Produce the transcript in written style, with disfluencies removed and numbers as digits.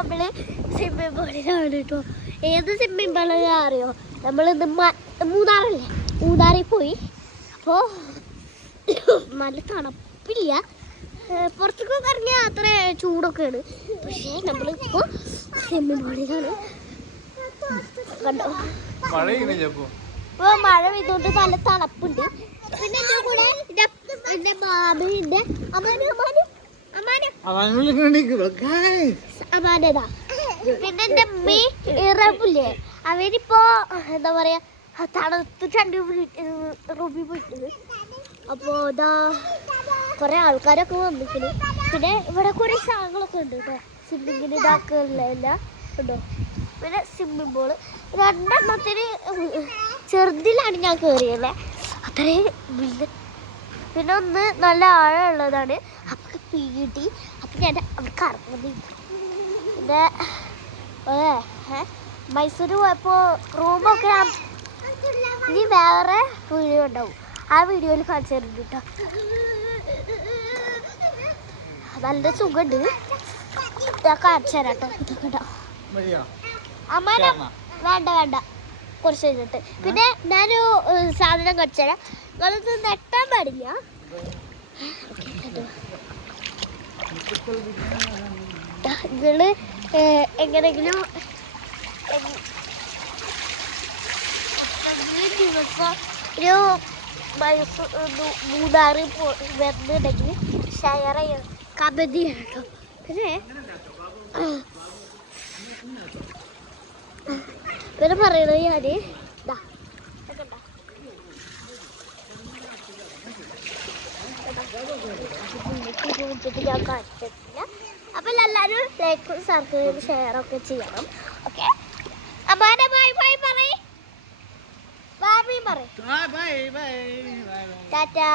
നമ്മള് സ്വിമ്മിംഗ് പൂളിലാണ് കേട്ടോ. ഏത് സ്വിമ്മിംഗ് പൂളാ അറിയോ? നമ്മളിന്ന് മൂന്നാറല്ലേ, മൂന്നാറിൽ പോയി. അപ്പോൾ നല്ല തണുപ്പില്ല, പുറത്തേക്കൊക്കെ ഇറങ്ങിയാൽ അത്ര ചൂടൊക്കെയാണ്. പക്ഷേ നമ്മളിപ്പോൾ സ്വിമ്മിംഗ് പൂളിലാണ്. കണ്ടോ ഇപ്പോൾ മഴ പെയ്തുകൊണ്ട് നല്ല തണുപ്പുണ്ട്. പിന്നെ എൻ്റെ കൂടെ എൻ്റെ മാമിൻ്റെ അമാനതാ. പിന്നെ എൻ്റെ അമ്മ ഇറപ്പില്ലേ, അവരിപ്പോ എന്താ പറയാ തണുത്തിട്ടുണ്ട് റൂമിൽ പോയിട്ടുണ്ട്. അപ്പോൾ ഇതാ കുറെ ആൾക്കാരൊക്കെ വന്നിട്ടുണ്ട്. പിന്നെ ഇവിടെ കുറെ സാധനങ്ങളൊക്കെ ഉണ്ട് കേട്ടോ, സ്വിമ്മിങ്ങിന് ഇതാക്കില്ല ഉണ്ടോ. പിന്നെ സ്വിമ്മിംഗ് പൂള് രണ്ടെണ്ണത്തിന് ചെറുതിലാണ് ഞാൻ കയറിയല്ലേ, അത്രയും വലിയ. പിന്നെ ഒന്ന് നല്ല ആഴമുള്ളതാണ്, അപ്പം പീട്ടി. അപ്പം ഞാൻ അവിടെ കറങ്ങുന്നു. പിന്നെ മൈസൂർ പോയപ്പോൾ റൂമൊക്കെ ഇനി വേറെ വീഡിയോ ഉണ്ടാവും, ആ വീഡിയോയിൽ കാണിച്ചു തരുന്നുണ്ട് കേട്ടോ. നല്ല സുഖമുണ്ട്, ഞാൻ കാണിച്ചു തരാം കേട്ടോ. കേട്ടോ അമ്മാനെ വേണ്ട കുറച്ച് കഴിഞ്ഞിട്ട്. പിന്നെ ഞാനൊരു സാധനം കാണിച്ചു തരാം, നിങ്ങളത് നെട്ടാൻ പാടില്ല. നിങ്ങള് എങ്ങനെങ്കിലും ദിവസം ഒരു മൂന്നാറ് വരുന്നുണ്ടെങ്കിൽ ഷെയർ ചെയ്യണം, കമന്റ് ചെയ്യണം കേട്ടോ. പിന്നെ പറയണത് ഞാന് ഞാൻ കാണിച്ചിട്ടില്ല. അപ്പം എല്ലാവരും ലൈക്കും സബ്സ്ക്രൈബും ഷെയറൊക്കെ ചെയ്യണം. ഓക്കെ, അമ്മാനെ ബൈ ബൈ പറയ്, ബാബി പറയ്, ടാറ്റാ.